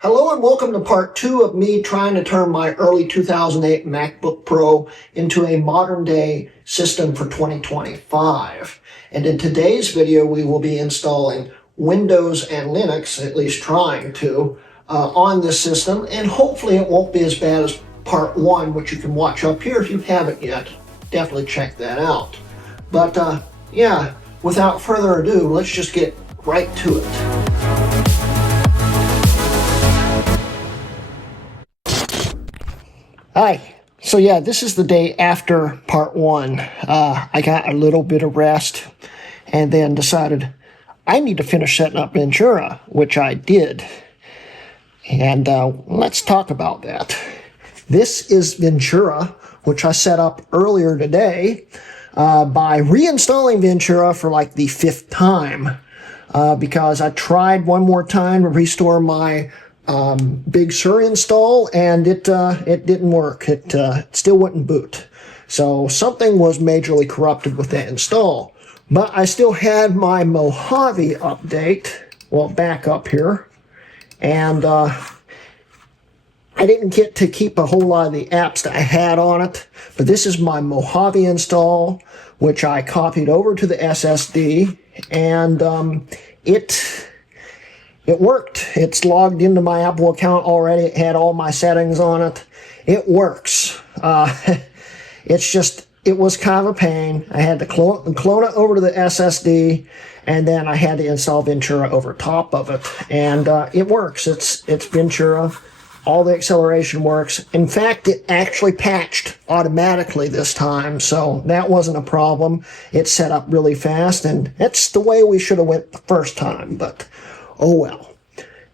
Hello and welcome to part 2 of me trying to turn my early 2008 MacBook Pro into a modern day system for 2025. And in today's video we will be installing Windows and Linux, at least trying to, on this system, and hopefully it won't be as bad as part 1, which you can watch up here if you haven't yet. Definitely check that out. But yeah, without further ado, let's just get right to it. Hi. So yeah, this is the day after part 1. I got a little bit of rest and then decided I need to finish setting up Ventura, which I did. And let's talk about that. This is Ventura, which I set up earlier today by reinstalling Ventura for like the 5th time because I tried one more time to restore my Big Sur install, and it didn't work. It still wouldn't boot. So something was majorly corrupted with that install. But I still had my Mojave update, well, back up here, and I didn't get to keep a whole lot of the apps that I had on it. But this is my Mojave install, which I copied over to the SSD, and it worked. It's logged into my Apple account already. It had all my settings on it. It works. It's just, it was kind of a pain. I had to clone it over to the SSD, and then I had to install Ventura over top of it. And it works. It's Ventura. All the acceleration works. In fact, it actually patched automatically this time, so that wasn't a problem. It set up really fast, and that's the way we should have went the first time, but oh well.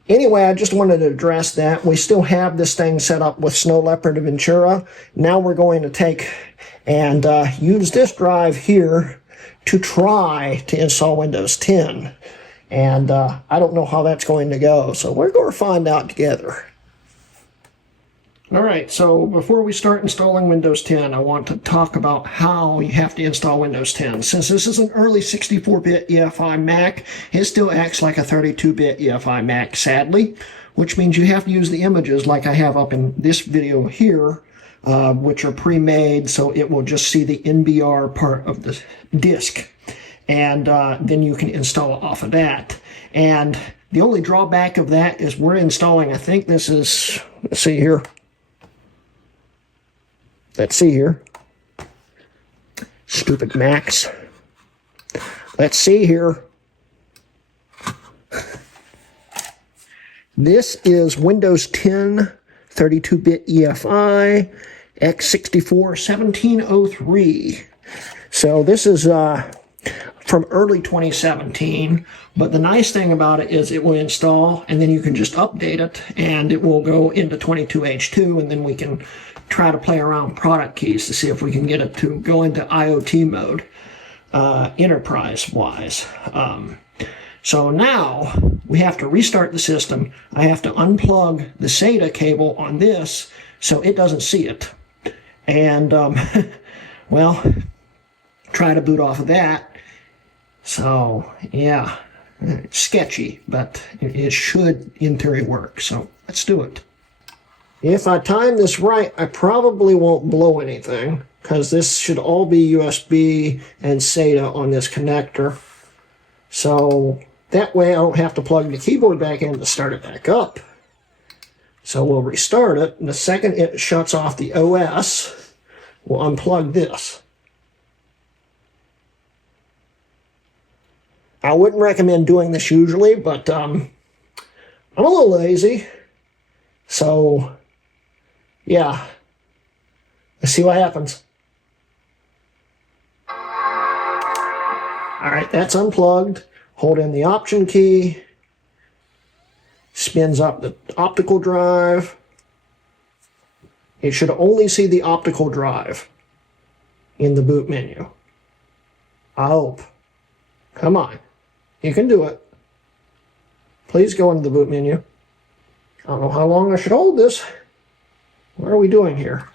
Anyway, I just wanted to address that. We still have this thing set up with Snow Leopard and Ventura. Now we're going to take and use this drive here to try to install Windows 10. And I don't know how that's going to go, so we're going to find out together. Alright, so before we start installing Windows 10, I want to talk about how you have to install Windows 10. Since this is an early 64-bit EFI Mac, it still acts like a 32-bit EFI Mac, sadly, which means you have to use the images like I have up in this video here, which are pre-made, so it will just see the NBR part of the disk. And then you can install it off of that. And the only drawback of that is we're installing, I think this is, let's see here. Let's see here. Stupid Macs. Let's see here. This is Windows 10 32-bit EFI x64 1703. So this is from early 2017, but the nice thing about it is it will install and then you can just update it and it will go into 22H2, and then we can try to play around with product keys to see if we can get it to go into IoT mode enterprise-wise. So now we have to restart the system. I have to unplug the SATA cable on this so it doesn't see it. And, well, try to boot off of that. So, yeah, it's sketchy, but it should, in theory, work. So let's do it. If I time this right, I probably won't blow anything, because this should all be USB and SATA on this connector. So that way I don't have to plug the keyboard back in to start it back up. So we'll restart it, and the second it shuts off the OS, we'll unplug this. I wouldn't recommend doing this usually, but I'm a little lazy. So yeah, let's see what happens. Alright, that's unplugged. Hold in the Option key. Spins up the optical drive. It should only see the optical drive in the boot menu. I hope. Come on. You can do it. Please go into the boot menu. I don't know how long I should hold this. What are we doing here?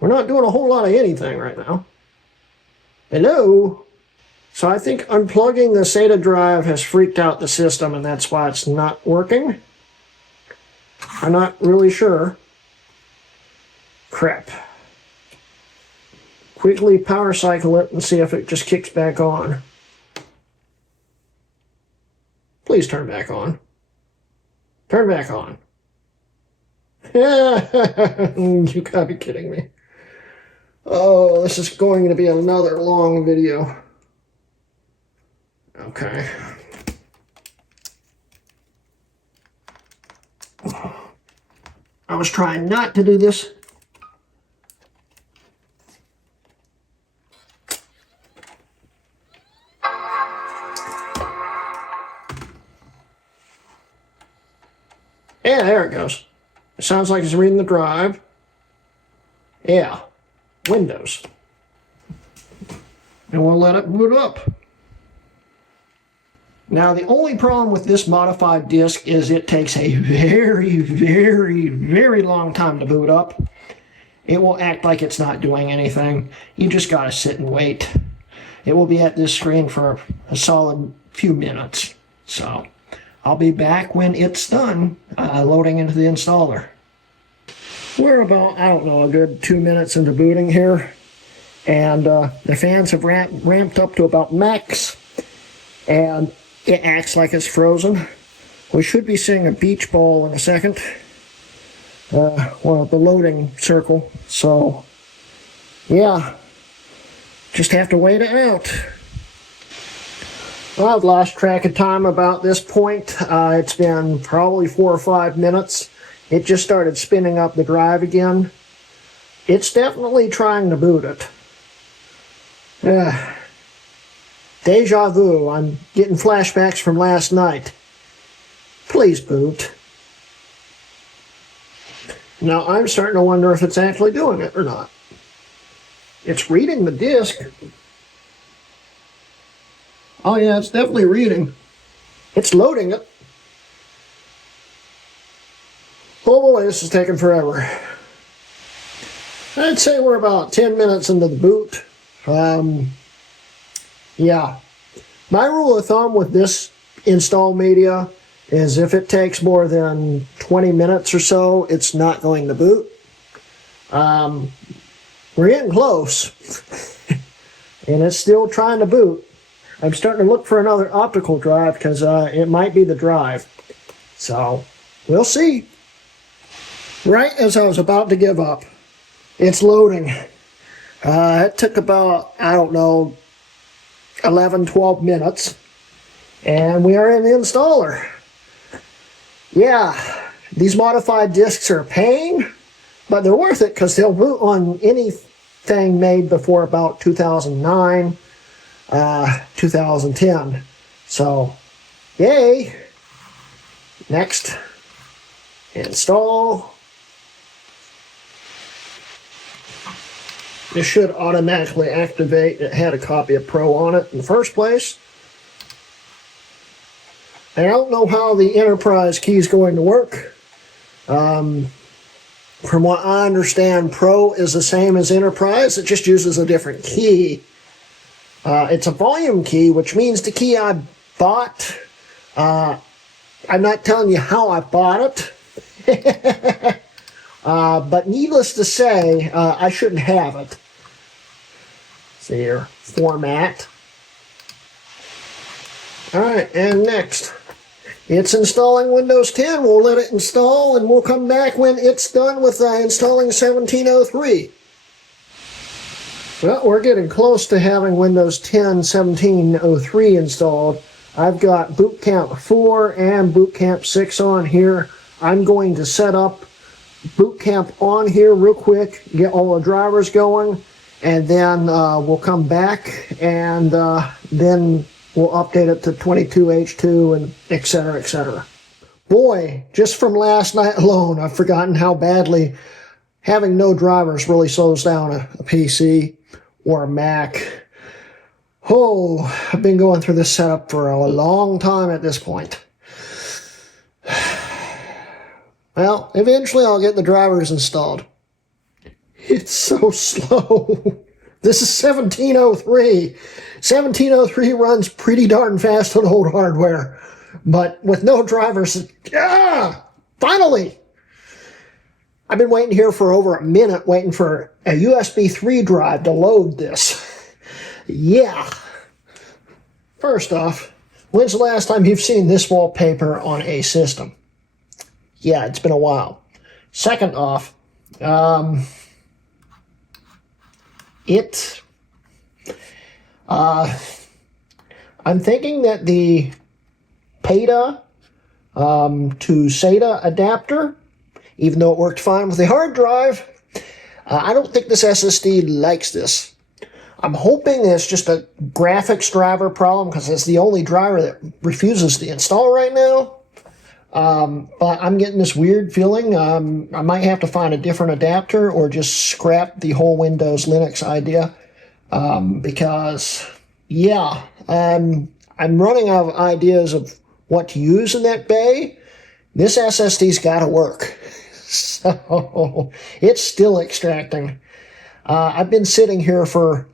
We're not doing a whole lot of anything right now. Hello? So I think unplugging the SATA drive has freaked out the system, and that's why it's not working. I'm not really sure. Crap. Quickly power cycle it and see if it just kicks back on. Please turn back on. Turn back on. You gotta be kidding me. Oh, this is going to be another long video. Okay. I was trying not to do this. Yeah, there it goes. It sounds like it's reading the drive. Yeah, Windows. And we'll let it boot up. Now, the only problem with this modified disk is it takes a very, very, very long time to boot up. It will act like it's not doing anything. You just gotta sit and wait. It will be at this screen for a solid few minutes. So, I'll be back when it's done loading into the installer. We're about, I don't know, a good 2 minutes into booting here. And the fans have ramped up to about max. And it acts like it's frozen. We should be seeing a beach ball in a second. Well, the loading circle. So, yeah. Just have to wait it out. Well, I've lost track of time about this point. It's been probably 4 or 5 minutes. It just started spinning up the drive again. It's definitely trying to boot it. Deja vu. I'm getting flashbacks from last night. Please boot. Now I'm starting to wonder if it's actually doing it or not. It's reading the disk. Oh yeah, it's definitely reading. It's loading it. Oh boy, this is taking forever. I'd say we're about 10 minutes into the boot. Yeah. My rule of thumb with this install media is if it takes more than 20 minutes or so, it's not going to boot. We're getting close. And it's still trying to boot. I'm starting to look for another optical drive because it might be the drive. So, we'll see. Right as I was about to give up, it's loading. It took about, I don't know, 11, 12 minutes. And we are in the installer. Yeah, these modified disks are a pain, but they're worth it because they'll boot on anything made before about 2009, 2010. So, yay. Next, install. This should automatically activate. It had a copy of Pro on it in the first place. I don't know how the Enterprise key is going to work. From what I understand, Pro is the same as Enterprise. It just uses a different key. It's a volume key, which means the key I bought. I'm not telling you how I bought it. But needless to say, I shouldn't have it. See here, format. Alright, and next. It's installing Windows 10. We'll let it install, and we'll come back when it's done with installing 1703. Well, we're getting close to having Windows 10 1703 installed. I've got Boot Camp 4 and Boot Camp 6 on here. I'm going to set up Boot Camp on here real quick, get all the drivers going, and then we'll come back and then we'll update it to 22H2 and etc., etc. Boy, just from last night alone, I've forgotten how badly having no drivers really slows down a PC or a Mac. Oh, I've been going through this setup for a long time at this point. Well, eventually I'll get the drivers installed. It's so slow. This is 1703. 1703 runs pretty darn fast on old hardware. But with no drivers, finally! I've been waiting here for over a minute, waiting for a USB 3 drive to load this. Yeah. First off, when's the last time you've seen this wallpaper on a system? Yeah, it's been a while. Second off, I'm thinking that the PATA to SATA adapter, even though it worked fine with the hard drive, I don't think this SSD likes this. I'm hoping it's just a graphics driver problem because it's the only driver that refuses to install right now. But I'm getting this weird feeling. I might have to find a different adapter or just scrap the whole Windows Linux idea. Because, yeah, I'm running out of ideas of what to use in that bay. This SSD's got to work. So it's still extracting. I've been sitting here for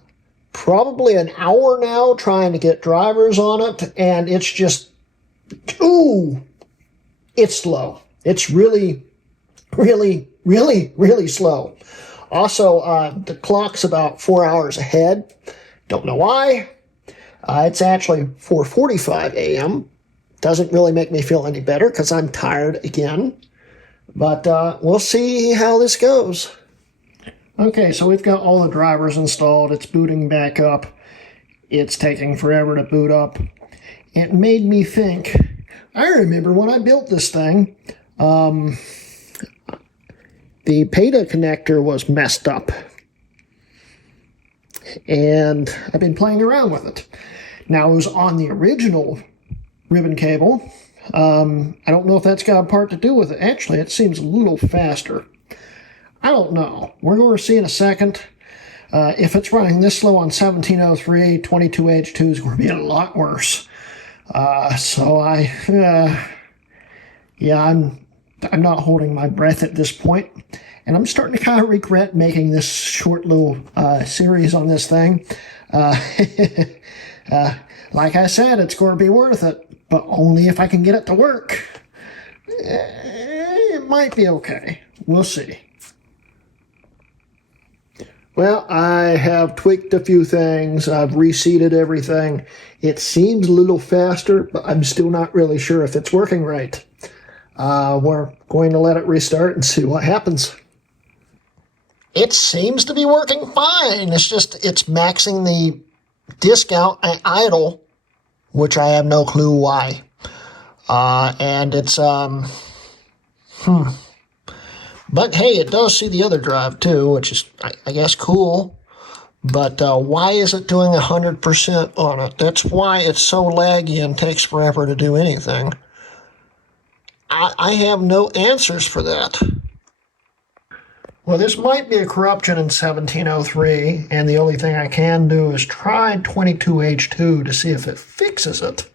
probably an hour now trying to get drivers on it, and it's just, it's slow. It's really, really, really, really slow. Also, the clock's about 4 hours ahead. Don't know why. It's actually 4:45 a.m. Doesn't really make me feel any better because I'm tired again. But we'll see how this goes. Okay, so we've got all the drivers installed. It's booting back up. It's taking forever to boot up. It made me think, I remember when I built this thing, the PATA connector was messed up. And I've been playing around with it. Now, it was on the original ribbon cable. I don't know if that's got a part to do with it. Actually, it seems a little faster. I don't know. We're going to see in a second. If it's running this slow on 1703, 22H2 is going to be a lot worse. I'm not holding my breath at this point. And I'm starting to kind of regret making this short little series on this thing. Like I said, it's going to be worth it, but only if I can get it to work. It might be okay. We'll see. Well, I have tweaked a few things. I've reseated everything. It seems a little faster, but I'm still not really sure if it's working right. We're going to let it restart and see what happens. It seems to be working fine. It's maxing the disk out at idle, which I have no clue why. And it's, But hey, it does see the other drive too, which is, I guess, cool. But why is it doing 100% on it? That's why it's so laggy and takes forever to do anything. I have no answers for that. Well, this might be a corruption in 1703, and the only thing I can do is try 22H2 to see if it fixes it.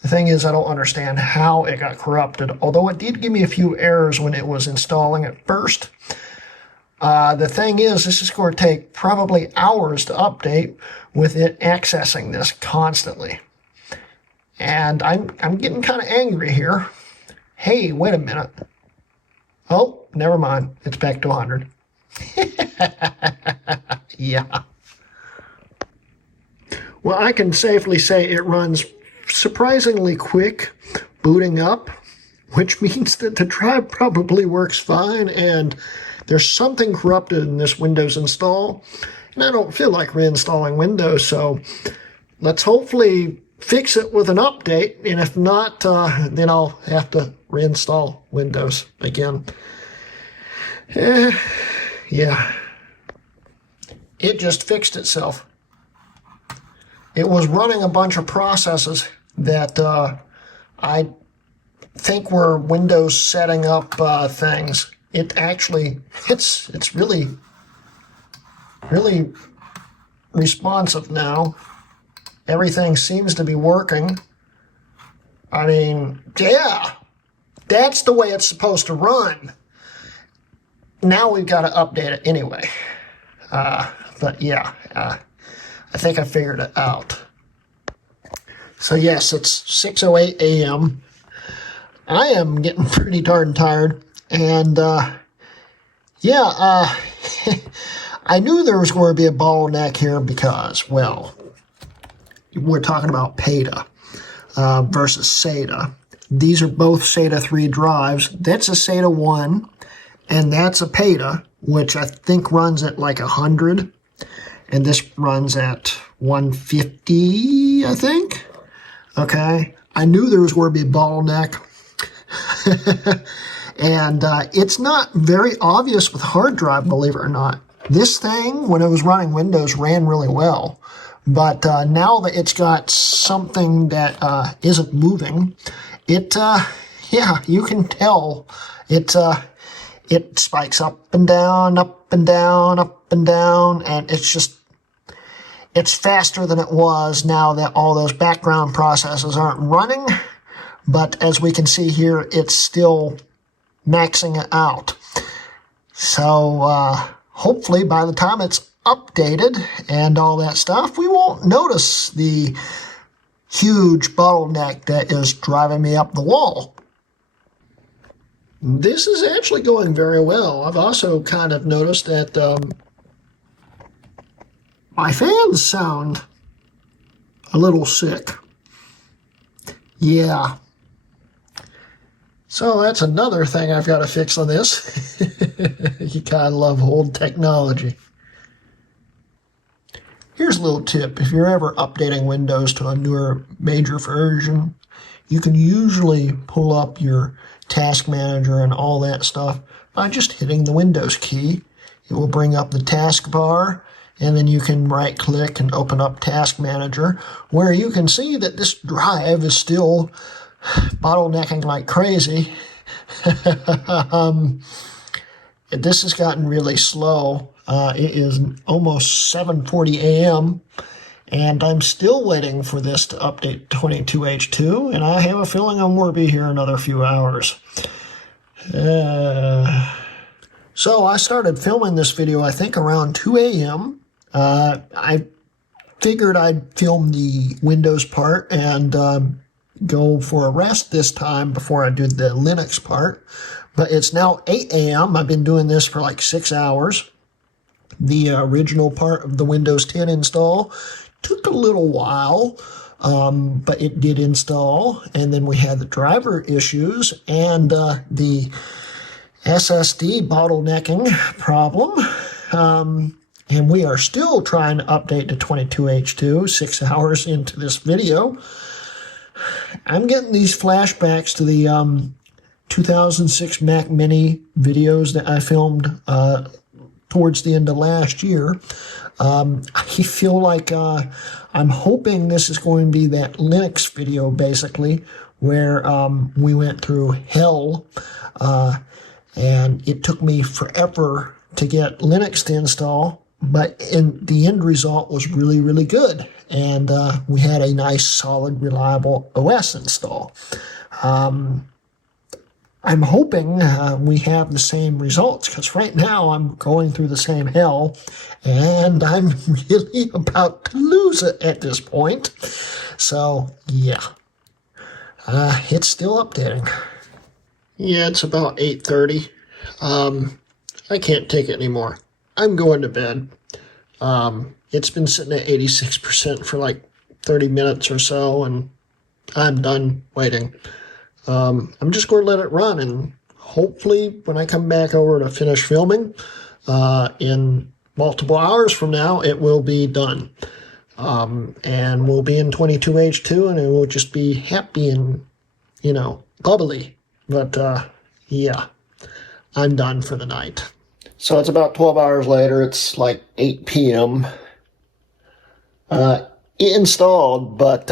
The thing is, I don't understand how it got corrupted, although it did give me a few errors when it was installing at first. The thing is, this is going to take probably hours to update with it accessing this constantly. And I'm getting kind of angry here. Hey, wait a minute. Oh, never mind. It's back to 100. Yeah. Well, I can safely say it runs surprisingly quick booting up, which means that the drive probably works fine, and there's something corrupted in this Windows install, and I don't feel like reinstalling Windows, so let's hopefully fix it with an update, and if not, then I'll have to reinstall Windows again. Yeah. It just fixed itself. It was running a bunch of processes that I think were Windows setting up things. It actually, it's really, really responsive now. Everything seems to be working. I mean, yeah, that's the way it's supposed to run. Now we've got to update it anyway. But yeah, I think I figured it out. So yes, it's 6:08 a.m. I am getting pretty darn tired, and Yeah, I knew there was going to be a bottleneck here because, well, we're talking about PATA versus SATA. These are both SATA 3 drives. That's a SATA 1, and that's a PATA, which I think runs at like 100, and this runs at 150, I think. Okay, I knew there was going to be a bottleneck. And it's not very obvious with hard drive, believe it or not. This thing, when it was running Windows, ran really well. But now that it's got something that isn't moving, yeah, you can tell it spikes up and down, up and down, up and down, and it's faster than it was now that all those background processes aren't running. But as we can see here, it's still maxing it out. So hopefully by the time it's updated and all that stuff, we won't notice the huge bottleneck that is driving me up the wall. This is actually going very well. I've also kind of noticed that my fans sound a little sick. Yeah. So that's another thing I've got to fix on this. You gotta love old technology. Here's a little tip. If you're ever updating Windows to a newer major version, you can usually pull up your task manager and all that stuff by just hitting the Windows key. It will bring up the taskbar, and then you can right click and open up Task Manager, where you can see that this drive is still bottlenecking like crazy. This has gotten really slow. It is almost 7:40 a.m. and I'm still waiting for this to update 22H2, and I have a feeling I'm going to be here another few hours. So I started filming this video, I think, around 2 a.m. I figured I'd film the Windows part and go for a rest this time before I do the Linux part. But it's now 8 a.m. I've been doing this for like 6 hours. The original part of the Windows 10 install took a little while, but it did install. And then we had the driver issues and the SSD bottlenecking problem. And we are still trying to update to 22H2 6 hours into this video. I'm getting these flashbacks to the 2006 Mac Mini videos that I filmed towards the end of last year. I feel like I'm hoping this is going to be that Linux video, basically, where we went through hell, and it took me forever to get Linux to install, but the end result was really, really good. And we had a nice, solid, reliable OS install. I'm hoping we have the same results, because right now I'm going through the same hell, and I'm really about to lose it at this point. So, yeah. It's still updating. Yeah, it's about 8:30. I can't take it anymore. I'm going to bed. It's been sitting at 86% for like 30 minutes or so, and I'm done waiting. I'm just going to let it run, and hopefully when I come back over to finish filming, in multiple hours from now, it will be done. And we'll be in 22H2, and it will just be happy and, bubbly. But, yeah, I'm done for the night. So it's about 12 hours later. It's like 8 p.m. It installed, but,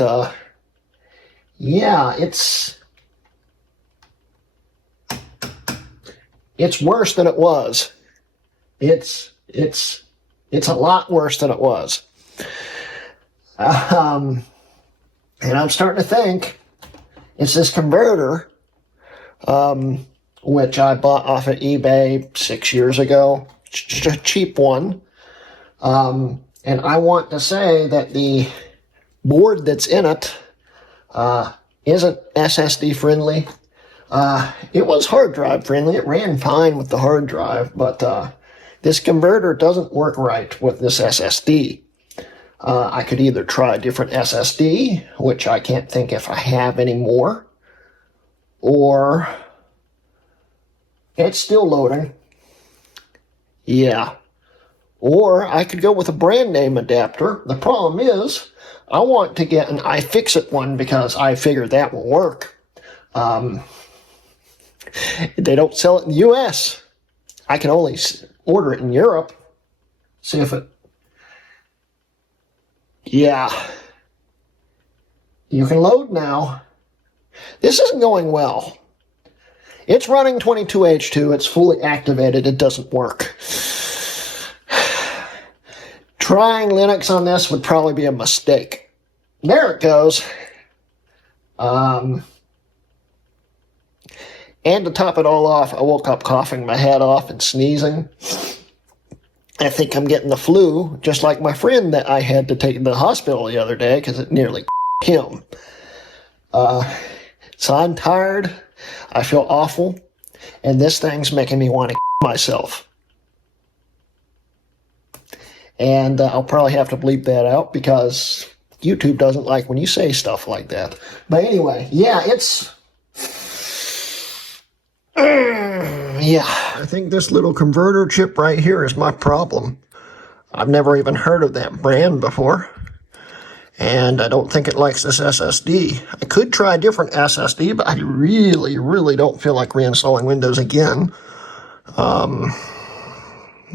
yeah, it's worse than it was. It's a lot worse than it was. And I'm starting to think it's this converter, which I bought off of eBay 6 years ago, just a cheap one. And I want to say that the board that's in it isn't SSD friendly. It was hard drive friendly. It ran fine with the hard drive, but this converter doesn't work right with this SSD. I could either try a different SSD, which I can't think if I have any more, or it's still loading. Yeah. Or I could go with a brand name adapter. The problem is, I want to get an iFixit one because I figure that will work. They don't sell it in the US. I can only order it in Europe. See if it... Yeah. You can load now. This isn't going well. It's running 22H2. It's fully activated. It doesn't work. Trying Linux on this would probably be a mistake. There it goes. And to top it all off, I woke up coughing my head off and sneezing. I think I'm getting the flu, just like my friend that I had to take to the hospital the other day because it nearly him. So I'm tired. I feel awful. And this thing's making me want to myself. And I'll probably have to bleep that out because YouTube doesn't like when you say stuff like that. But anyway, yeah, it's... yeah, I think this little converter chip right here is my problem. I've never even heard of that brand before. And I don't think it likes this SSD. I could try a different SSD, but I really don't feel like reinstalling Windows again. I'm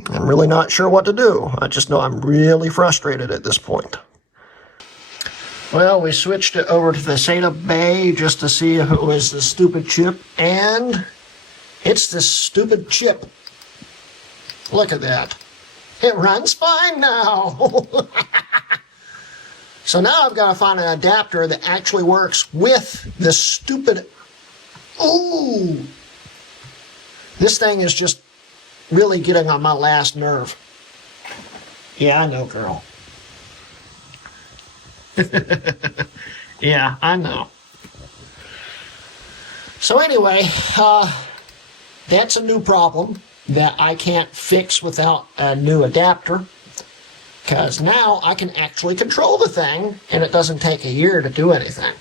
really not sure what to do. I just know I'm really frustrated at this point. Well, we switched it over to the SATA Bay just to see if it was the stupid chip, and it's the stupid chip. Look at that. It runs fine now. So now I've got to find an adapter that actually works with the stupid... Ooh! This thing is just really getting on my last nerve. Yeah, I know, girl. Yeah, I know. So anyway, that's a new problem that I can't fix without a new adapter. Because now I can actually control the thing, and it doesn't take a year to do anything.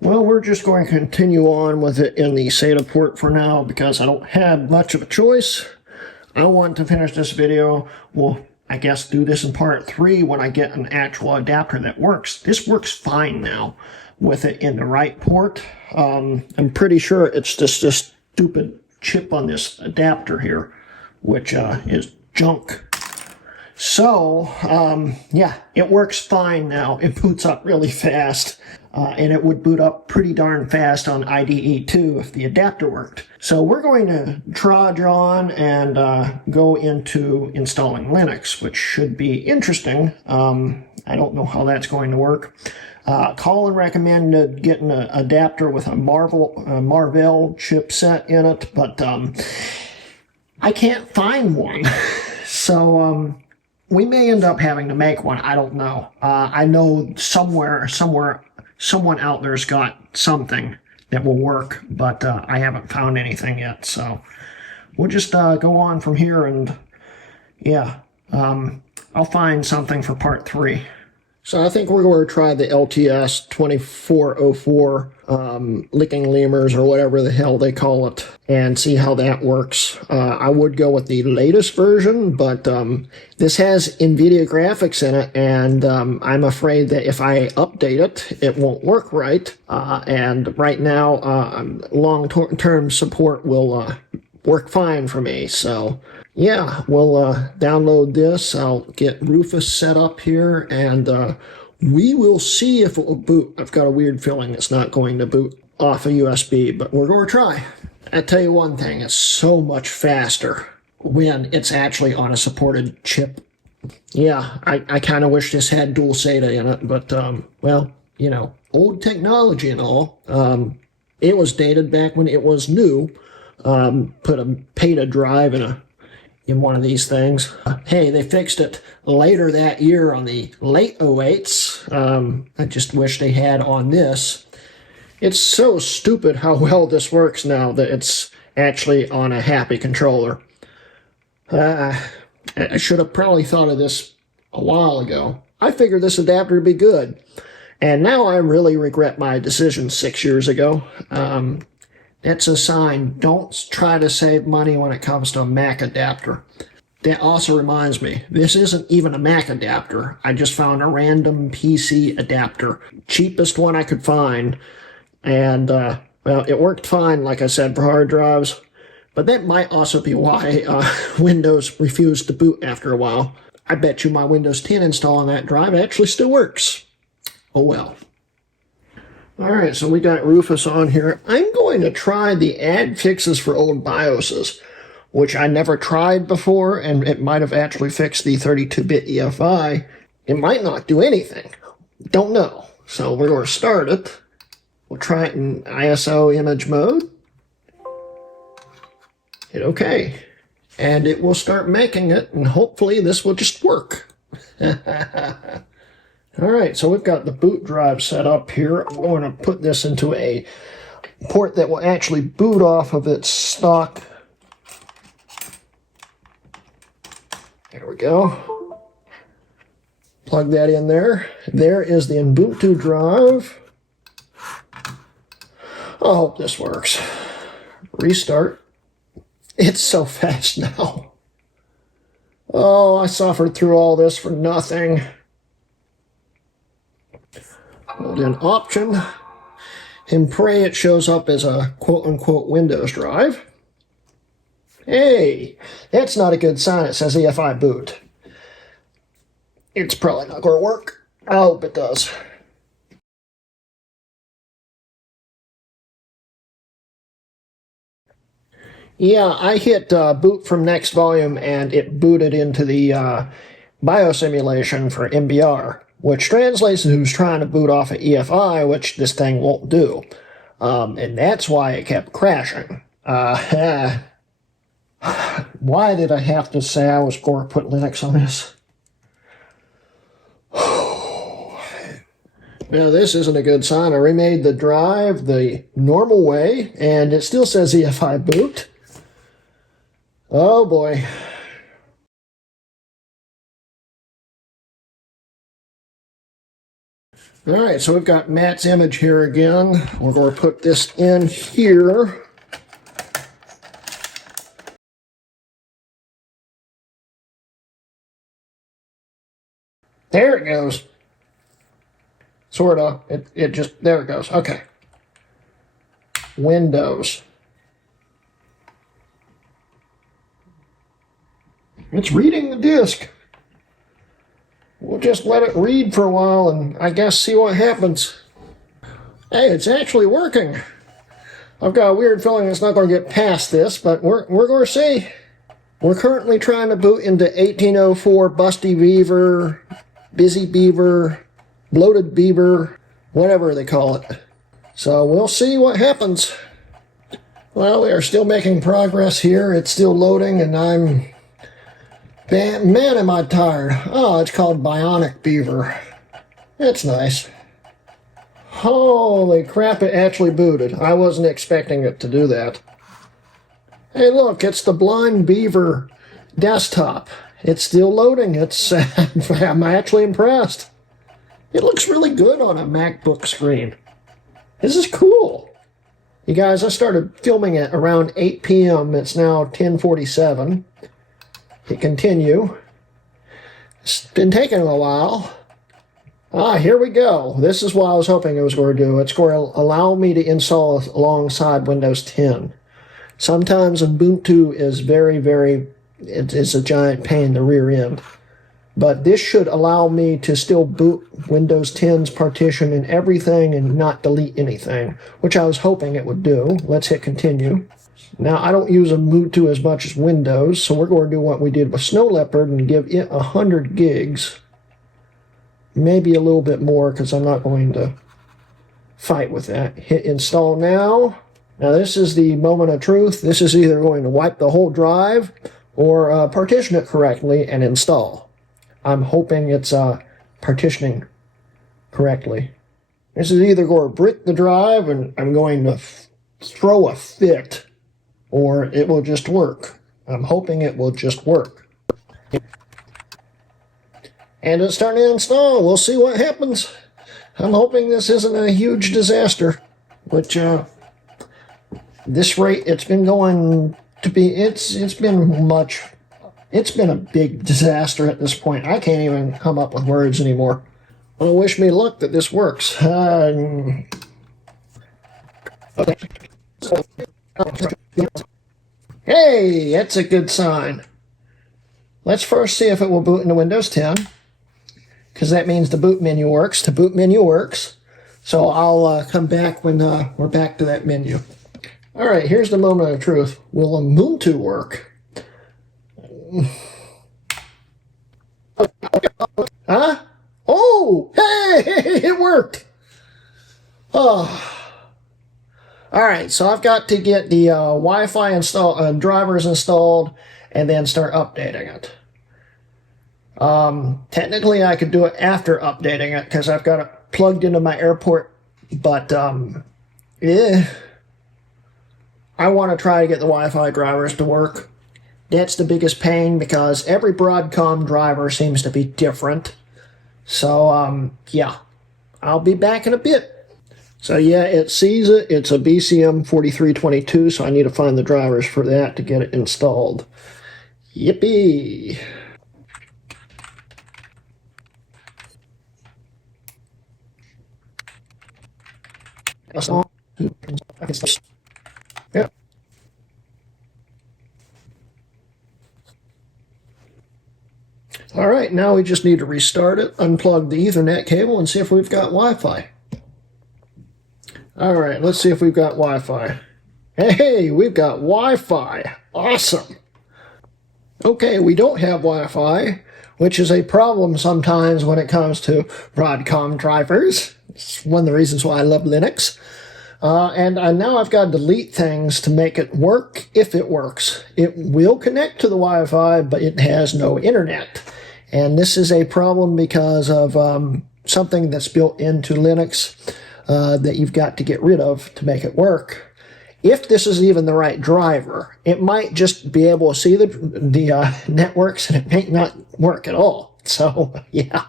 Well, we're just going to continue on with it in the SATA port for now, because I don't have much of a choice. I want to finish this video. We'll, I guess, do this in part 3 when I get an actual adapter that works. This works fine now with it in the right port. I'm pretty sure it's just this stupid chip on this adapter here, which is junk. So, yeah, it works fine now. It boots up really fast, and it would boot up pretty darn fast on IDE too if the adapter worked. So we're going to trudge on and go into installing Linux, which should be interesting. I don't know how that's going to work. Colin recommended getting an adapter with a Marvell chipset in it, but I can't find one. So, we may end up having to make one. I don't know. I know somewhere, someone out there's got something that will work, but I haven't found anything yet. So we'll just go on from here, and yeah, I'll find something for part 3. So I think we're going to try the LTS 2404 licking lemurs, or whatever the hell they call it, and see how that works. I would go with the latest version, but this has NVIDIA graphics in it, and I'm afraid that if I update it, it won't work right. And right now, long-term support will work fine for me. So yeah, we'll download this. I'll get Rufus set up here, and we will see if it will boot. I've got a weird feeling it's not going to boot off a USB, but we're going to try. I tell you one thing, it's so much faster when it's actually on a supported chip. Yeah, I kind of wish this had dual SATA in it, but, well, you know, old technology and all. It was dated back when it was new. Put a PATA drive in one of these things. Hey, they fixed it later that year on the late 08s. I just wish they had on this. It's so stupid how well this works now that it's actually on a happy controller. I should have probably thought of this a while ago. I figured this adapter would be good. And now I really regret my decision 6 years ago. That's a sign. Don't try to save money when it comes to a Mac adapter. That also reminds me, this isn't even a Mac adapter. I just found a random PC adapter. Cheapest one I could find. And, well, it worked fine, like I said, for hard drives. But that might also be why Windows refused to boot after a while. I bet you my Windows 10 install on that drive actually still works. Oh well. Alright, so we got Rufus on here. I'm going to try the add fixes for old BIOSes, which I never tried before, and it might have actually fixed the 32-bit EFI. It might not do anything. Don't know. So we're going to start it. We'll try it in ISO image mode. Hit OK. And it will start making it, and hopefully this will just work. Alright, so we've got the boot drive set up here. I'm going to put this into a port that will actually boot off of its stock. There we go. Plug that in there. There is the Ubuntu drive. I hope this works. Restart. It's so fast now. Oh, I suffered through all this for nothing. Hold in Option, and pray it shows up as a quote-unquote Windows drive. Hey, that's not a good sign. It says EFI boot. It's probably not going to work. I hope it does. Yeah, I hit boot from next volume, and it booted into the BIOS emulation for MBR, which translates to who's trying to boot off of EFI, which this thing won't do. And that's why it kept crashing. Why did I have to say I was going to put Linux on this? Now, this isn't a good sign. I remade the drive the normal way, and it still says EFI boot. Oh, boy. Alright, so we've got Matt's image here again. We're going to put this in here. There it goes. Sort of. It just, there it goes. Okay. Windows. It's reading the disk. We'll just let it read for a while and I guess see what happens. Hey, it's actually working. I've got a weird feeling it's not going to get past this, but we're going to see. We're currently trying to boot into 1804 Busty Beaver, Busy Beaver, Bloated Beaver, whatever they call it. So we'll see what happens. Well, we are still making progress here. It's still loading and man, am I tired. Oh, it's called Bionic Beaver. It's nice. Holy crap, it actually booted. I wasn't expecting it to do that. Hey, look, it's the Blind Beaver desktop. It's still loading. I'm actually impressed. It looks really good on a MacBook screen. This is cool. You guys, I started filming at around 8 p.m. It's now 10:47. Hit continue. It's been taking a while. Here we go. This is what I was hoping it was going to do. It's going to allow me to install alongside Windows 10. Sometimes Ubuntu is it's a giant pain in the rear end. But this should allow me to still boot Windows 10's partition and everything and not delete anything, which I was hoping it would do. Let's hit continue. Now, I don't use Ubuntu as much as Windows, so we're going to do what we did with Snow Leopard and give it 100 gigs. Maybe a little bit more, because I'm not going to fight with that. Hit install now. Now, this is the moment of truth. This is either going to wipe the whole drive or partition it correctly and install. I'm hoping it's partitioning correctly. This is either going to brick the drive and I'm going to throw a fit, or it will just work. I'm hoping it will just work. And it's starting to install. We'll see what happens. I'm hoping this isn't a huge disaster, which this rate it's been going to be, it's been a big disaster at this point. I can't even come up with words anymore. I wish me luck that this works. Hey, that's a good sign. Let's first see if it will boot into Windows 10, because that means the boot menu works. The boot menu works. So I'll come back when we're back to that menu. All right, here's the moment of truth. Will Ubuntu work? Huh? Oh, hey, it worked. Oh. All right, so I've got to get the Wi-Fi drivers installed and then start updating it. Technically, I could do it after updating it because I've got it plugged into my airport, but yeah, I want to try to get the Wi-Fi drivers to work. That's the biggest pain because every Broadcom driver seems to be different. So, yeah, I'll be back in a bit. So, yeah, it sees it. It's a BCM 4322, so I need to find the drivers for that to get it installed. Yippee! Yeah. All right, now we just need to restart it, unplug the Ethernet cable, and see if we've got Wi-Fi. All right, let's see if we've got Wi-Fi. Hey, we've got Wi-Fi. Awesome. Okay, we don't have Wi-Fi, which is a problem sometimes when it comes to Broadcom drivers. It's one of the reasons why I love Linux. And now I've got to delete things to make it work if it works. It will connect to the Wi-Fi, but it has no internet. And this is a problem because of something that's built into Linux that you've got to get rid of to make it work. If this is even the right driver, it might just be able to see the networks and it may not work at all. So, yeah.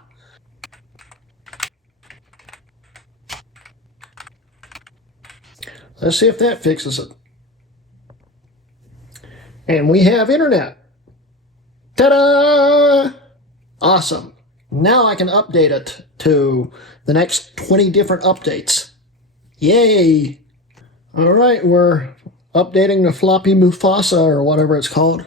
Let's see if that fixes it. And we have internet. Ta-da! Awesome. Now I can update it to the next 20 different updates. Yay! All right, we're updating the floppy Mufasa or whatever it's called.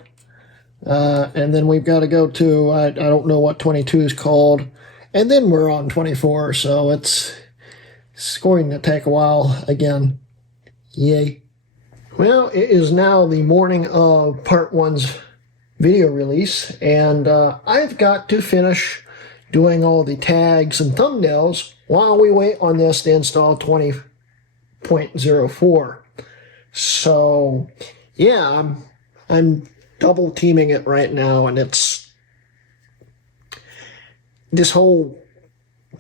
And then we've got to go to, I don't know what 22 is called. And then we're on 24, so it's going to take a while again. Yay. Well, it is now the morning of Part 1's video release, and I've got to finish doing all the tags and thumbnails while we wait on this to install 20.04. So, yeah, I'm double teaming it right now, and it's this whole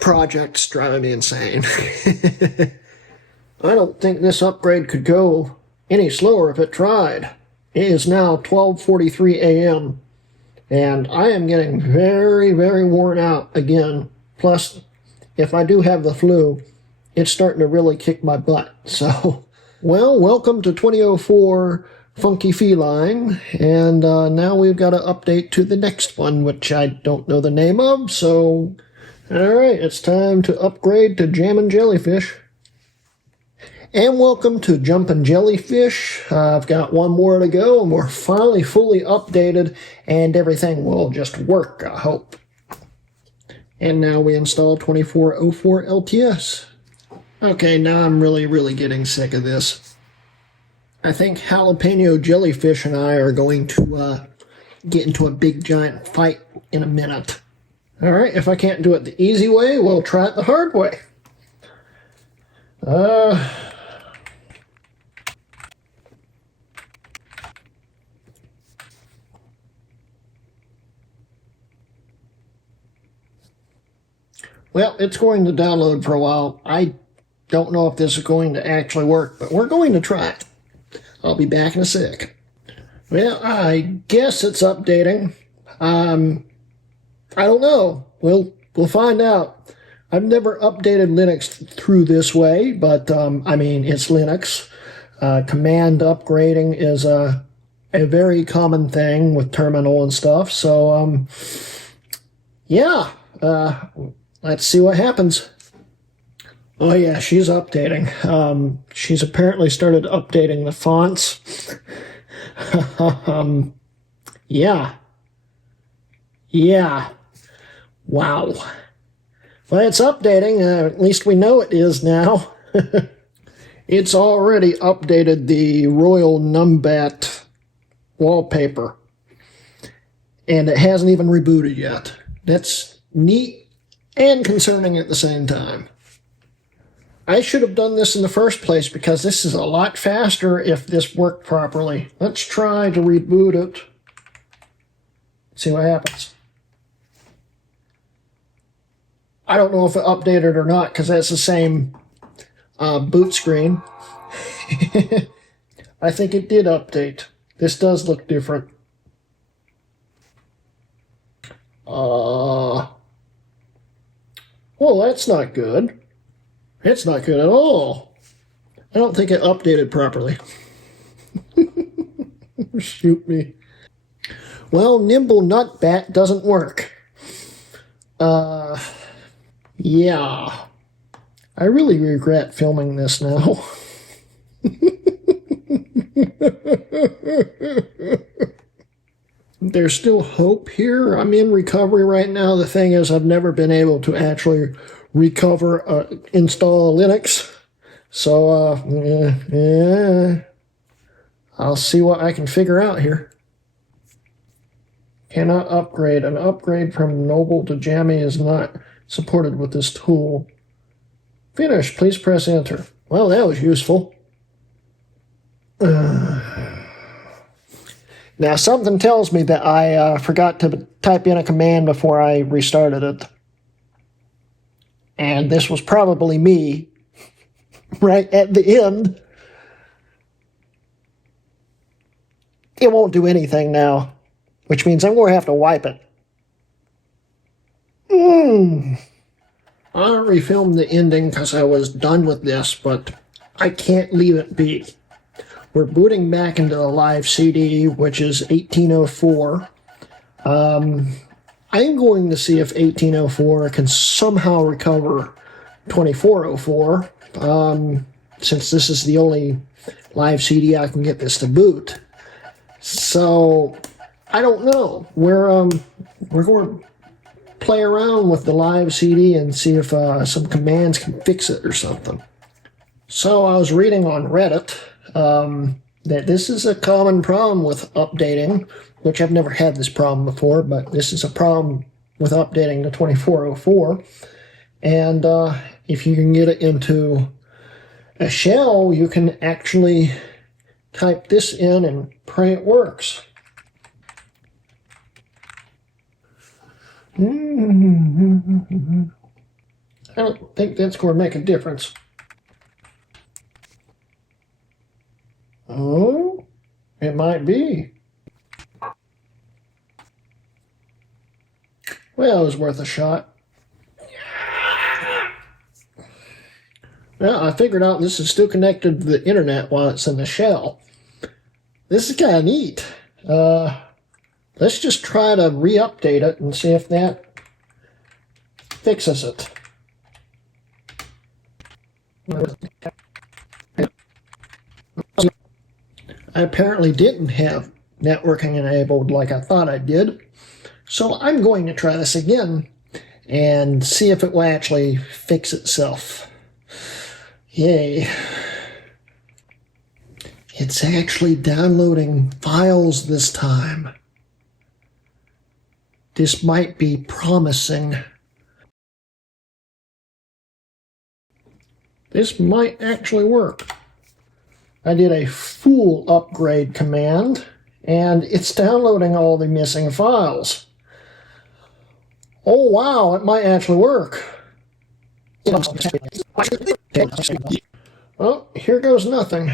project's driving me insane. I don't think this upgrade could go any slower if it tried. It is now 12:43 a.m. and I am getting very, very worn out again. Plus, if I do have the flu, it's starting to really kick my butt. So, well, welcome to 2004 Funky Feline, and now we've got to update to the next one, which I don't know the name of, so alright, it's time to upgrade to Jammin' Jellyfish. And welcome to Jumpin' Jellyfish. I've got one more to go, and we're finally fully updated, and everything will just work, I hope. And now we install 2404 LTS. Okay, now I'm really getting sick of this. I think Jalapeno Jellyfish and I are going to get into a big giant fight in a minute. Alright, if I can't do it the easy way, we'll try it the hard way. Well, it's going to download for a while. I Don't know if this is going to actually work, but we're going to try it. I'll be back in a sec. Well, I guess it's updating. I don't know. We'll find out. I've never updated Linux through this way, but I mean, it's Linux. Command upgrading is a very common thing with terminal and stuff. So, yeah, let's see what happens. Oh yeah, she's updating. She's apparently started updating the fonts. Yeah. Yeah. Wow. Well, it's updating. At least we know it is now. It's already updated the Royal Numbat wallpaper. And it hasn't even rebooted yet. That's neat and concerning at the same time. I should have done this in the first place because this is a lot faster if this worked properly. Let's try to reboot it. See what happens. I don't know if it updated or not because that's the same boot screen. I think it did update. This does look different. Well, that's not good. It's not good at all. I don't think it updated properly. Shoot me. Well, Nimble Nutbat doesn't work. Yeah. I really regret filming this now. There's still hope here. I'm in recovery right now. The thing is, I've never been able to actually install Linux. So, yeah. I'll see what I can figure out here. Cannot upgrade. An upgrade from Noble to Jammy is not supported with this tool. Finish. Please press enter. Well, that was useful. Now, something tells me that I forgot to type in a command before I restarted it. And this was probably me right at the end. It won't do anything now, which means I'm going to have to wipe it. I refilmed the ending because I was done with this, but I can't leave it be. We're booting back into the live CD, which is 1804. I'm going to see if 1804 can somehow recover 2404, since this is the only live CD I can get this to boot. So, I don't know. We're going to play around with the live CD and see if some commands can fix it or something. So, I was reading on Reddit that this is a common problem with updating, which I've never had this problem before, but this is a problem with updating to 2404. And if you can get it into a shell, you can actually type this in and pray it works. I don't think that's going to make a difference. Oh, it might be. Well, it was worth a shot. Well, I figured out this is still connected to the internet while it's in the shell. This is kind of neat. Let's just try to re-update it and see if that fixes it. I apparently didn't have networking enabled like I thought I did. So I'm going to try this again and see if it will actually fix itself. Yay. It's actually downloading files this time. This might be promising. This might actually work. I did a full upgrade command, and it's downloading all the missing files. Oh wow, it might actually work. Well, here goes nothing.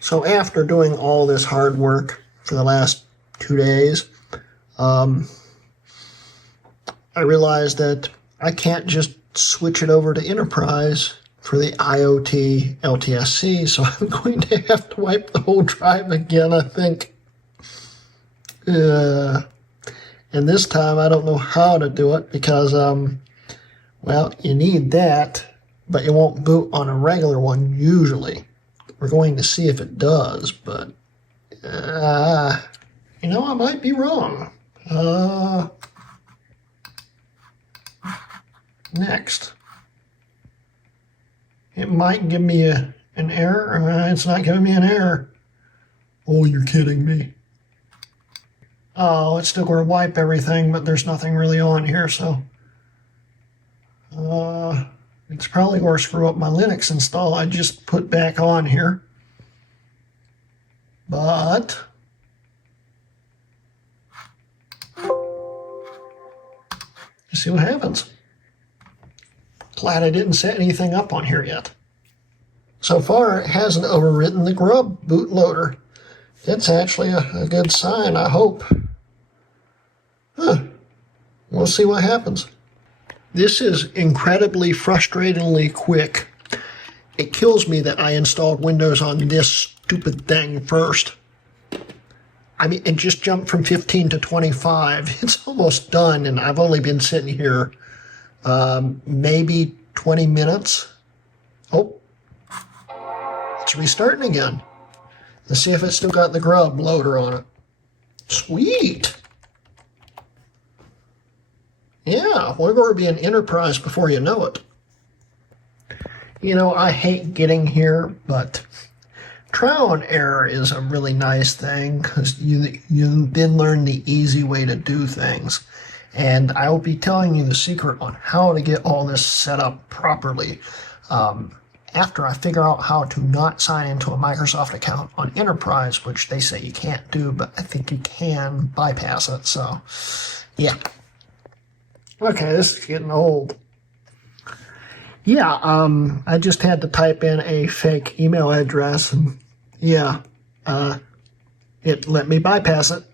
So after doing all this hard work for the last 2 days, I realized that I can't just switch it over to Enterprise for the IoT LTSC, so I'm going to have to wipe the whole drive again, I think. And this time I don't know how to do it because, well, you need that, but it won't boot on a regular one usually. We're going to see if it does, but, you know, I might be wrong. Next. It might give me an error. It's not giving me an error. Oh, you're kidding me. Oh, it's still going to wipe everything, but there's nothing really on here, so... it's probably going to screw up my Linux install I just put back on here. But... let's see what happens. Glad I didn't set anything up on here yet. So far, it hasn't overwritten the grub bootloader. It's actually a good sign, I hope. Huh. We'll see what happens. This is incredibly frustratingly quick. It kills me that I installed Windows on this stupid thing first. I mean, it just jumped from 15 to 25. It's almost done, and I've only been sitting here maybe 20 minutes. Oh, it's restarting again. Let's see if it's still got the grub loader on it. Sweet. Yeah, we're going to be an Enterprise before you know it. You know, I hate getting here, but trial and error is a really nice thing because you then learn the easy way to do things. And I will be telling you the secret on how to get all this set up properly after I figure out how to not sign into a Microsoft account on Enterprise, which they say you can't do, but I think you can bypass it. So, yeah. Okay, this is getting old. Yeah, I just had to type in a fake email address, and yeah, it let me bypass it.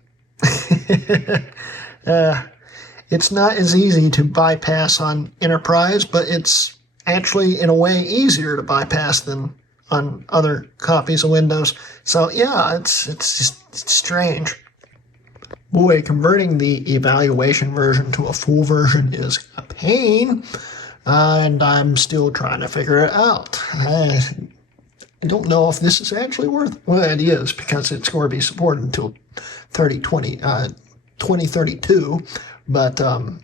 It's not as easy to bypass on Enterprise, but it's actually, in a way, easier to bypass than on other copies of Windows. So yeah, it's strange. Boy, converting the evaluation version to a full version is a pain, and I'm still trying to figure it out. I don't know if this is actually worth. Well, it is, because it's going to be supported until 2032. But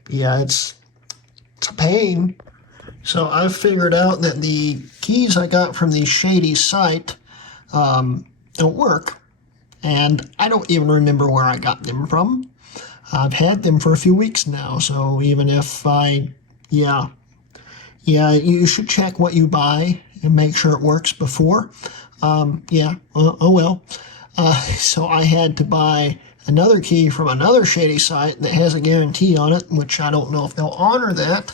yeah, it's a pain. So I've figured out that the keys I got from the shady site don't work. And I don't even remember where I got them from. I've had them for a few weeks now, so even if yeah, you should check what you buy and make sure it works before. Yeah, oh well. So I had to buy another key from another shady site that has a guarantee on it, which I don't know if they'll honor that.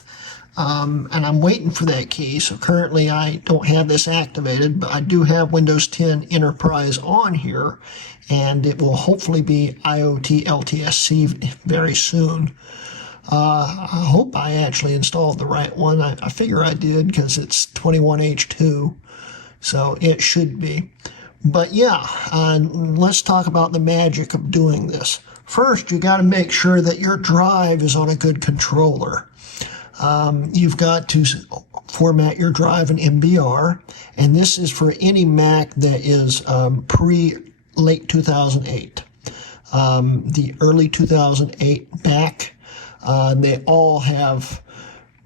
And I'm waiting for that key. So currently I don't have this activated, but I do have Windows 10 Enterprise on here, and it will hopefully be IoT LTSC very soon. I hope I actually installed the right one. I figure I did because it's 21H2, so it should be. But yeah, let's talk about the magic of doing this. First, you got to make sure that your drive is on a good controller. You've got to format your drive in MBR, and this is for any Mac that is pre-late 2008. The early 2008 Mac, they all have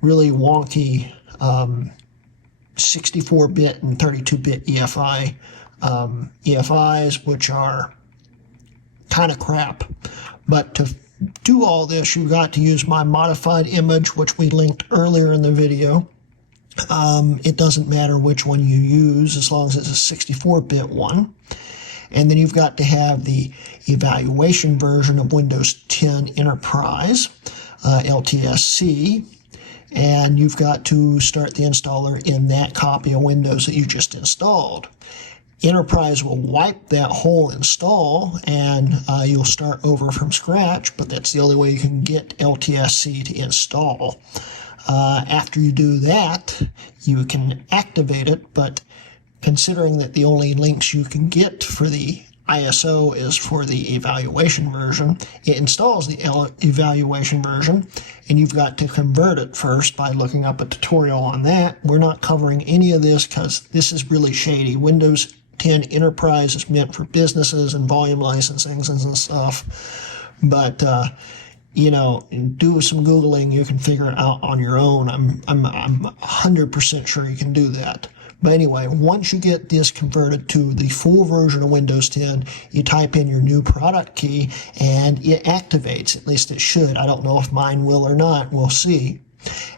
really wonky 64-bit and 32-bit EFIs, which are kind of crap. But to do all this, you've got to use my modified image, which we linked earlier in the video. It doesn't matter which one you use as long as it's a 64-bit one. And then you've got to have the evaluation version of Windows 10 Enterprise, LTSC. and you've got to start the installer in that copy of Windows that you just installed. Enterprise will wipe that whole install, and you'll start over from scratch, but that's the only way you can get LTSC to install. After you do that, you can activate it, but considering that the only links you can get for the ISO is for the evaluation version, it installs the evaluation version, and you've got to convert it first by looking up a tutorial on that. We're not covering any of this because this is really shady. Windows 10 Enterprise is meant for businesses and volume licensings and stuff, but you know, do some Googling, you can figure it out on your own. I'm 100% sure you can do that. But anyway, once you get this converted to the full version of Windows 10, you type in your new product key and it activates. At least it should. I don't know if mine will or not. We'll see.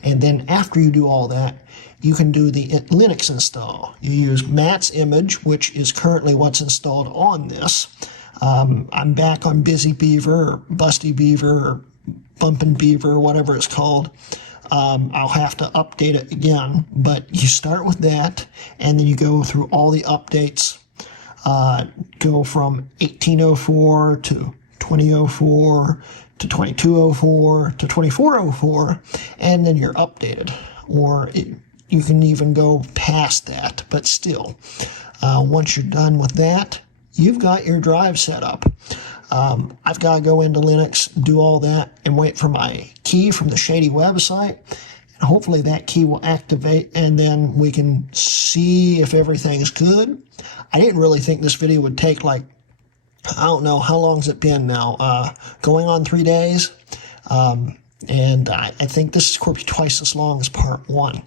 And then after you do all that, you can do the Linux install. You use Matt's image, which is currently what's installed on this. I'm back on Busy Beaver or Busty Beaver or Bumpin' Beaver, whatever it's called. I'll have to update it again, but you start with that, and then you go through all the updates. Go from 1804 to 2004 to 2204 to 2404, and then you're updated. Or you can even go past that, but still, once you're done with that, you've got your drive set up. I've got to go into Linux, do all that, and wait for my key from the shady website. And hopefully that key will activate, and then we can see if everything's good. I didn't really think this video would take, like, I don't know, how long's it been now? Going on 3 days. And I think this is going to be twice as long as part 1.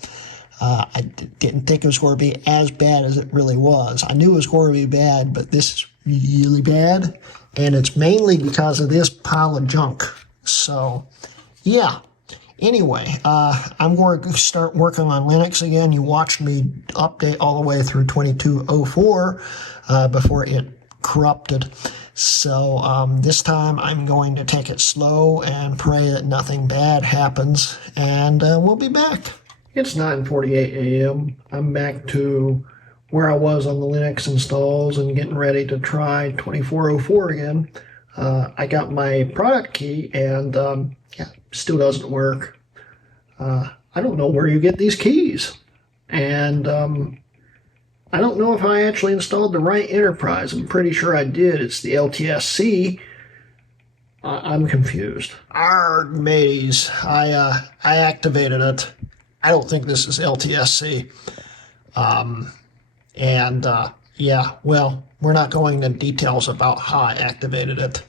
I didn't think it was going to be as bad as it really was. I knew it was going to be bad, but this is really bad, and it's mainly because of this pile of junk. So, yeah. Anyway, I'm going to start working on Linux again. You watched me update all the way through 2204 before it corrupted. So this time I'm going to take it slow and pray that nothing bad happens, and we'll be back. It's 9:48 a.m. I'm back to where I was on the Linux installs and getting ready to try 2404 again. I got my product key, and yeah, still doesn't work. I don't know where you get these keys, and I don't know if I actually installed the right enterprise. I'm pretty sure I did. It's the LTSC. I'm confused. Arg, mateys. I activated it. I don't think this is LTSC. Yeah, well, we're not going into details about how I activated it.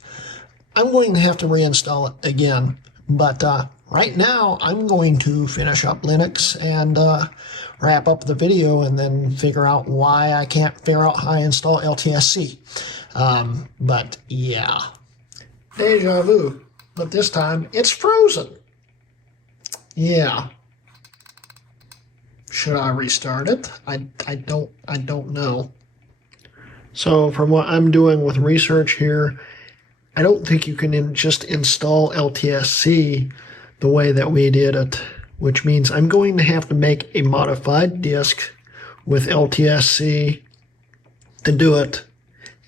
I'm going to have to reinstall it again, but right now I'm going to finish up Linux and wrap up the video and then figure out why I can't figure out how I install LTSC. But yeah, deja vu, but this time it's frozen. Yeah. Should I restart it? I don't know. So from what I'm doing with research here, I don't think you can just install LTSC the way that we did it, which means I'm going to have to make a modified disk with LTSC to do it,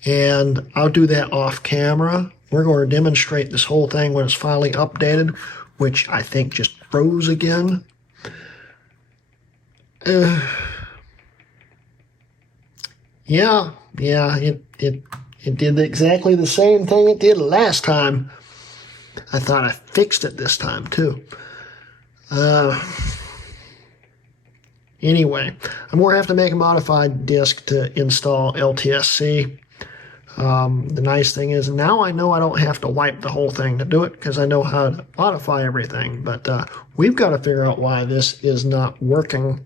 and I'll do that off camera. We're going to demonstrate this whole thing when it's finally updated, which I think just froze again. Yeah, it did exactly the same thing it did last time. I thought I fixed it this time too. Anyway, I'm going to have to make a modified disk to install LTSC. The nice thing is now I know I don't have to wipe the whole thing to do it because I know how to modify everything. But we've got to figure out why this is not working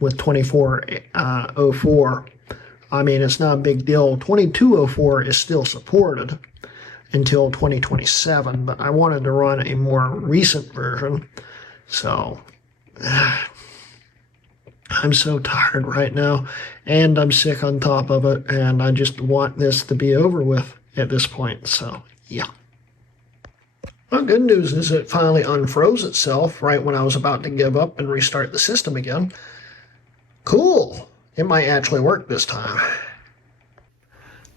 with 2404. I mean, it's not a big deal. 2204 is still supported until 2027, but I wanted to run a more recent version. So I'm so tired right now, and I'm sick on top of it, and I just want this to be over with at this point. So, yeah. Well, good news is it finally unfroze itself right when I was about to give up and restart the system again. Cool. It might actually work this time.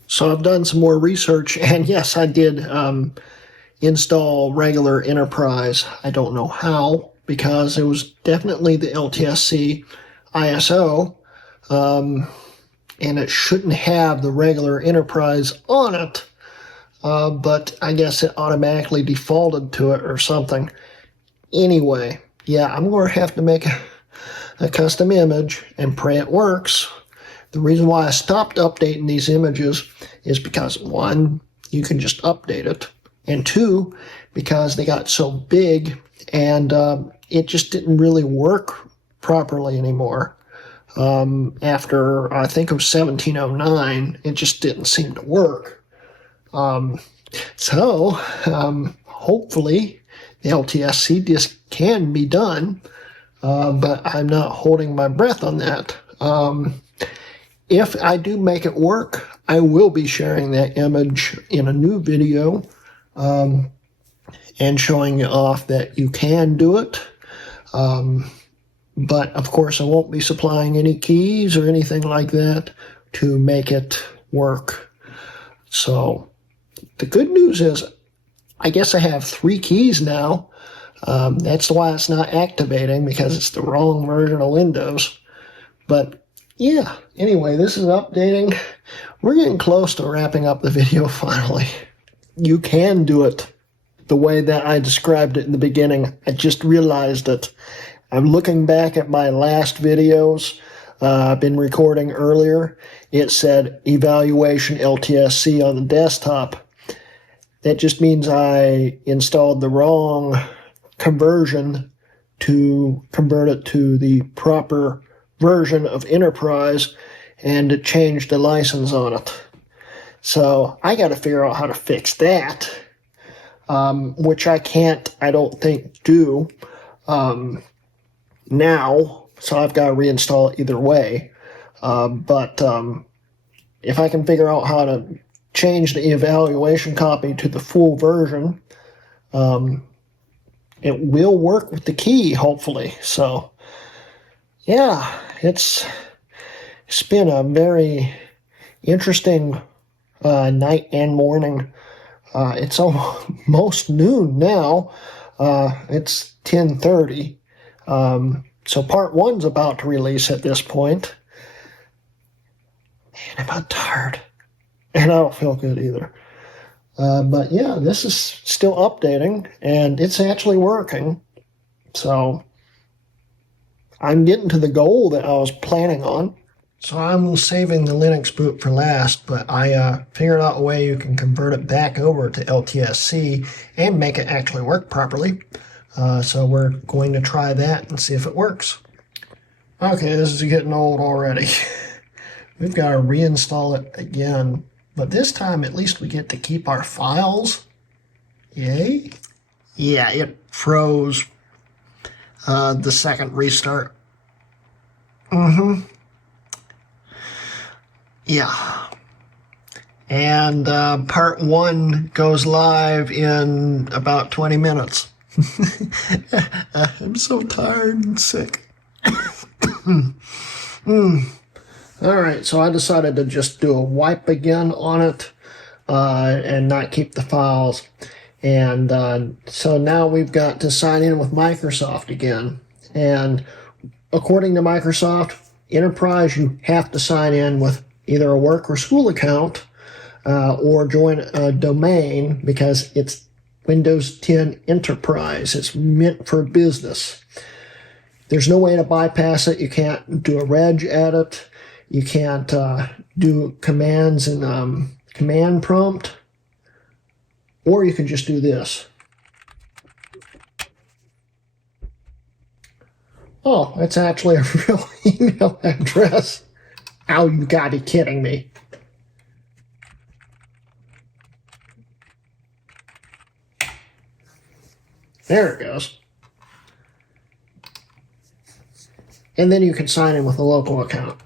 So I've done some more research, and yes, I did install regular Enterprise. I don't know how, because it was definitely the LTSC ISO, and it shouldn't have the regular Enterprise on it, but I guess it automatically defaulted to it or something. Anyway, yeah, I'm going to have to make a custom image and pray it works. The reason why I stopped updating these images is because, one, you can just update it, and two, because they got so big and it just didn't really work properly anymore. After, I think, of 1709, it just didn't seem to work. Hopefully the LTSC disk can be done, but I'm not holding my breath on that. If I do make it work, I will be sharing that image in a new video and showing you off that you can do it. But, of course, I won't be supplying any keys or anything like that to make it work. So the good news is I guess I have 3 keys now. That's why it's not activating, because it's the wrong version of Windows. But yeah, anyway, this is updating. We're getting close to wrapping up the video finally. You can do it the way that I described it in the beginning. I just realized it. I'm looking back at my last videos I've been recording earlier. It said evaluation LTSC on the desktop. That just means I installed the wrong conversion to convert it to the proper version of Enterprise and to change the license on it. So I got to figure out how to fix that, which I can't, I don't think, do now. So I've got to reinstall it either way. But if I can figure out how to change the evaluation copy to the full version, it will work with the key, hopefully. So yeah, it's been a very interesting night and morning. It's almost noon now. It's 10:30. So part 1's about to release at this point. Man, I'm tired. And I don't feel good either. But yeah, this is still updating, and it's actually working. So I'm getting to the goal that I was planning on. So I'm saving the Linux boot for last, but I figured out a way you can convert it back over to LTSC and make it actually work properly. So we're going to try that and see if it works. Okay, this is getting old already. We've got to reinstall it again. But this time, at least we get to keep our files. Yay. Yeah, it froze the second restart. Yeah. And part 1 goes live in about 20 minutes. I'm so tired and sick. Alright, so I decided to just do a wipe again on it and not keep the files. And so now we've got to sign in with Microsoft again. And according to Microsoft Enterprise, you have to sign in with either a work or school account or join a domain, because it's Windows 10 Enterprise. It's meant for business. There's no way to bypass it. You can't do a reg at it. You can't do commands in command prompt. Or you can just do this. Oh, it's actually a real email address. Oh, you gotta be kidding me. There it goes. And then you can sign in with a local account.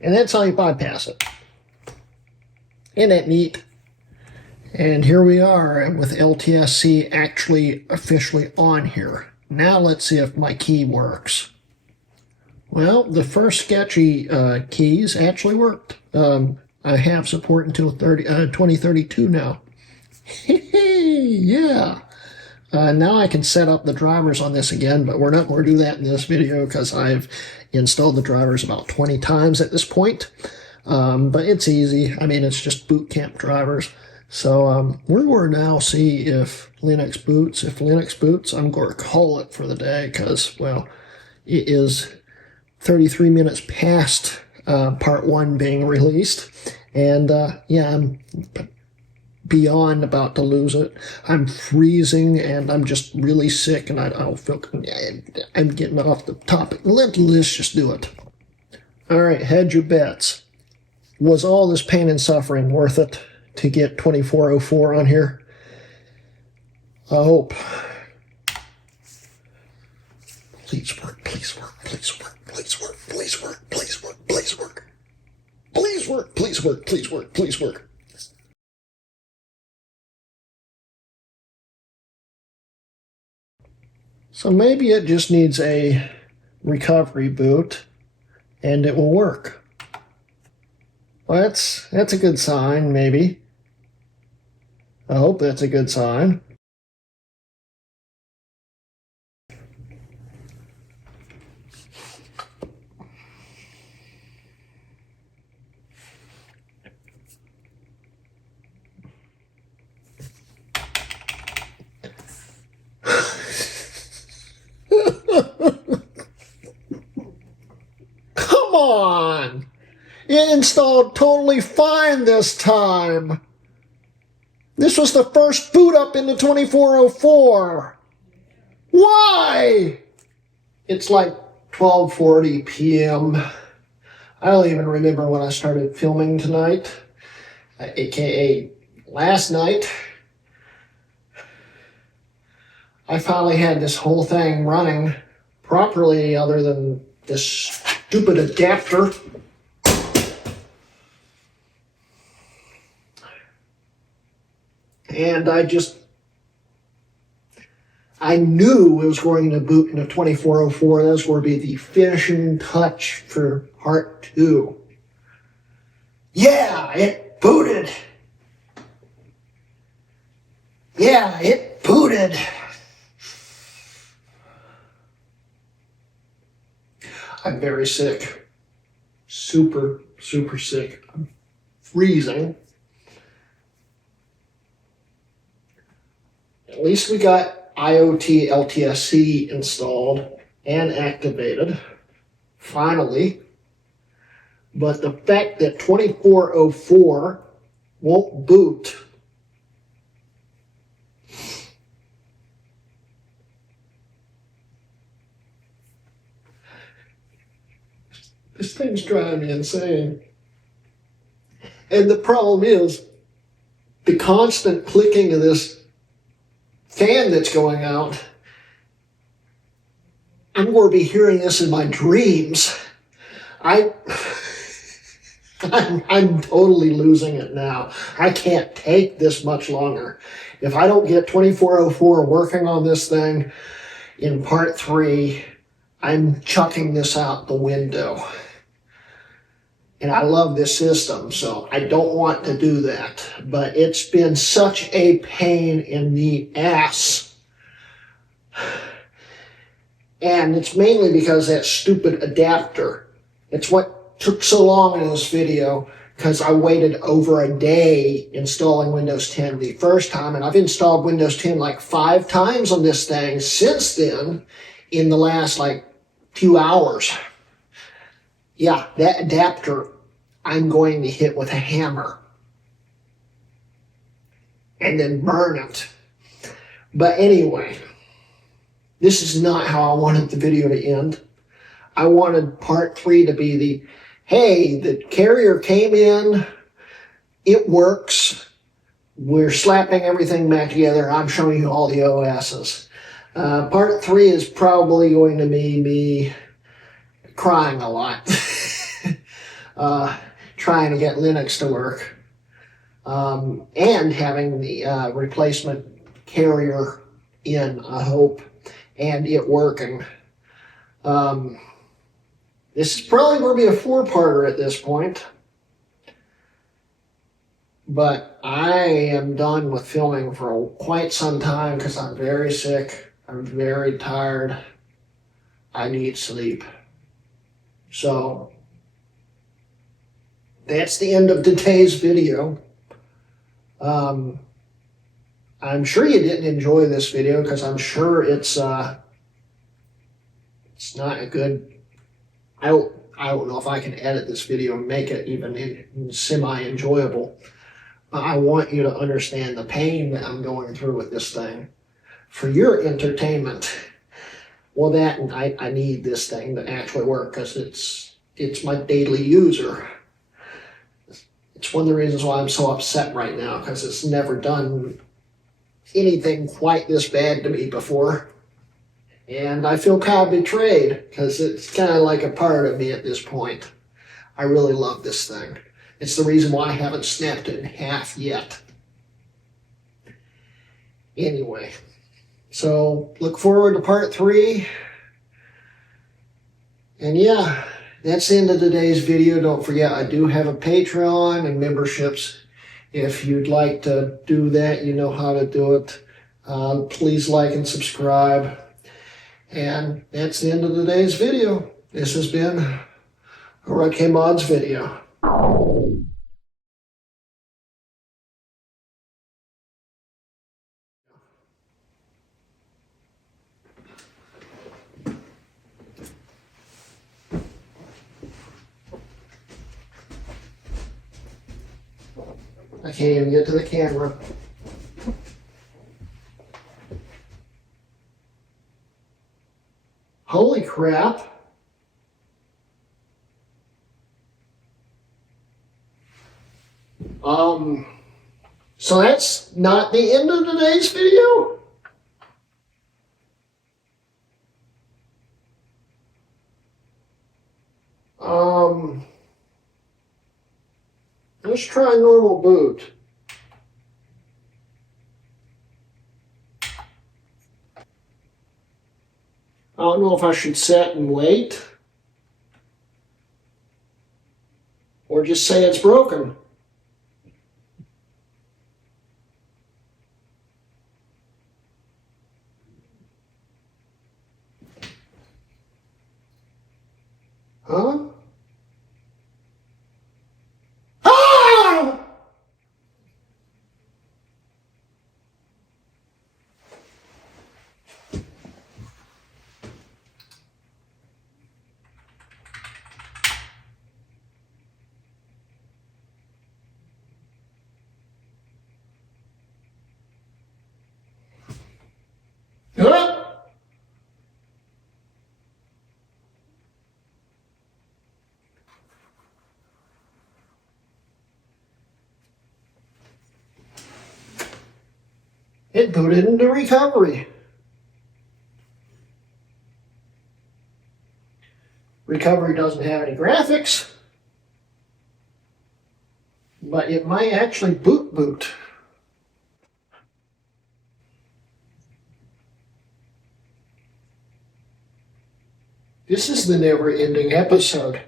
And that's how you bypass it. Isn't that neat? And here we are with LTSC actually officially on here. Now let's see if my key works. Well, the first sketchy keys actually worked. I have support until 2032 now. Yeah. Now I can set up the drivers on this again, but we're not going to do that in this video because I've installed the drivers about 20 times at this point. But it's easy. I mean, it's just boot camp drivers. So we're going to now see if Linux boots. If Linux boots, I'm going to call it for the day because, well, it is 33 minutes past part 1 being released. And yeah, I'm beyond about to lose it. I'm freezing and I'm just really sick and I don't feel, I'm getting off the topic. Let's just do it. All right, hedge your bets. Was all this pain and suffering worth it to get 2404 on here? I hope. Please work, please work, please work, please work, please work, please work, please work. Please work, please work, please work, please work. So maybe it just needs a recovery boot and it will work. Well, that's a good sign, maybe. I hope that's a good sign. Come on! It installed totally fine this time. This was the first boot up in the 2404. Why? It's like 12:40 p.m. I don't even remember when I started filming tonight, aka last night. I finally had this whole thing running properly other than this stupid adapter. And I knew it was going to boot into 2404. That was going to be the finishing touch for part 2. Yeah, it booted. Yeah, it booted. I'm very sick. Super, super sick. I'm freezing. At least we got IoT LTSC installed and activated, finally. But the fact that 2404 won't boot, this thing's driving me insane. And the problem is the constant clicking of this fan that's going out. I'm going to be hearing this in my dreams. I'm totally losing it now. I can't take this much longer. If I don't get 2404 working on this thing in part 3, I'm chucking this out the window. And I love this system, so I don't want to do that. But it's been such a pain in the ass. And it's mainly because that stupid adapter. It's what took so long in this video, because I waited over a day installing Windows 10 the first time, and I've installed Windows 10 like 5 times on this thing since then in the last like few hours. Yeah, that adapter I'm going to hit with a hammer and then burn it. But anyway, this is not how I wanted the video to end. I wanted part 3 to be the, hey, the carrier came in, it works, we're slapping everything back together, I'm showing you all the OSes. Part 3 is probably going to be me crying a lot. Trying to get Linux to work. and having the replacement carrier in, I hope, and it working. This is probably going to be a 4-parter at this point, but I am done with filming for quite some time because I'm very sick, I'm very tired, I need sleep. So that's the end of today's video. I'm sure you didn't enjoy this video because I'm sure it's not a good. I don't know if I can edit this video and make it even semi-enjoyable. I want you to understand the pain that I'm going through with this thing for your entertainment. Well, that and I need this thing to actually work because it's my daily user. It's one of the reasons why I'm so upset right now because it's never done anything quite this bad to me before. And I feel kind of betrayed because it's kind of like a part of me at this point. I really love this thing. It's the reason why I haven't snapped it in half yet. Anyway, so look forward to part 3. And yeah, that's the end of today's video. Don't forget, I do have a Patreon and memberships. If you'd like to do that, you know how to do it. Please like and subscribe. And that's the end of today's video. This has been a Rudke Mods video. I can't even get to the camera. Holy crap. So that's not the end of today's video? Let's try normal boot. I don't know if I should set and wait or just say it's broken. Huh? Ah! Huh? It booted into recovery. Recovery doesn't have any graphics, but it might actually boot. This is the never-ending episode.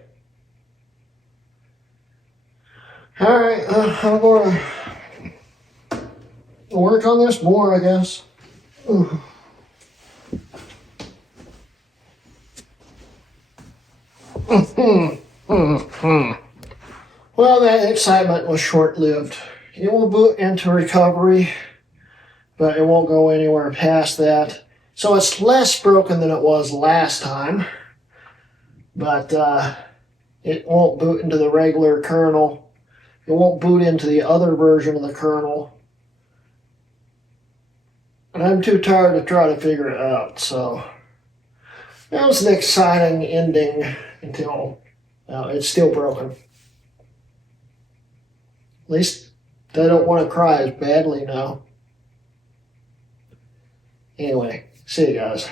All right, I'm going to work on this more, I guess. Well, that excitement was short-lived. It will boot into recovery, but it won't go anywhere past that. So it's less broken than it was last time, but it won't boot into the regular kernel. It won't boot into the other version of the kernel. And I'm too tired to try to figure it out, so that was an exciting ending until it's still broken. At least I don't want to cry as badly now. Anyway, see you guys.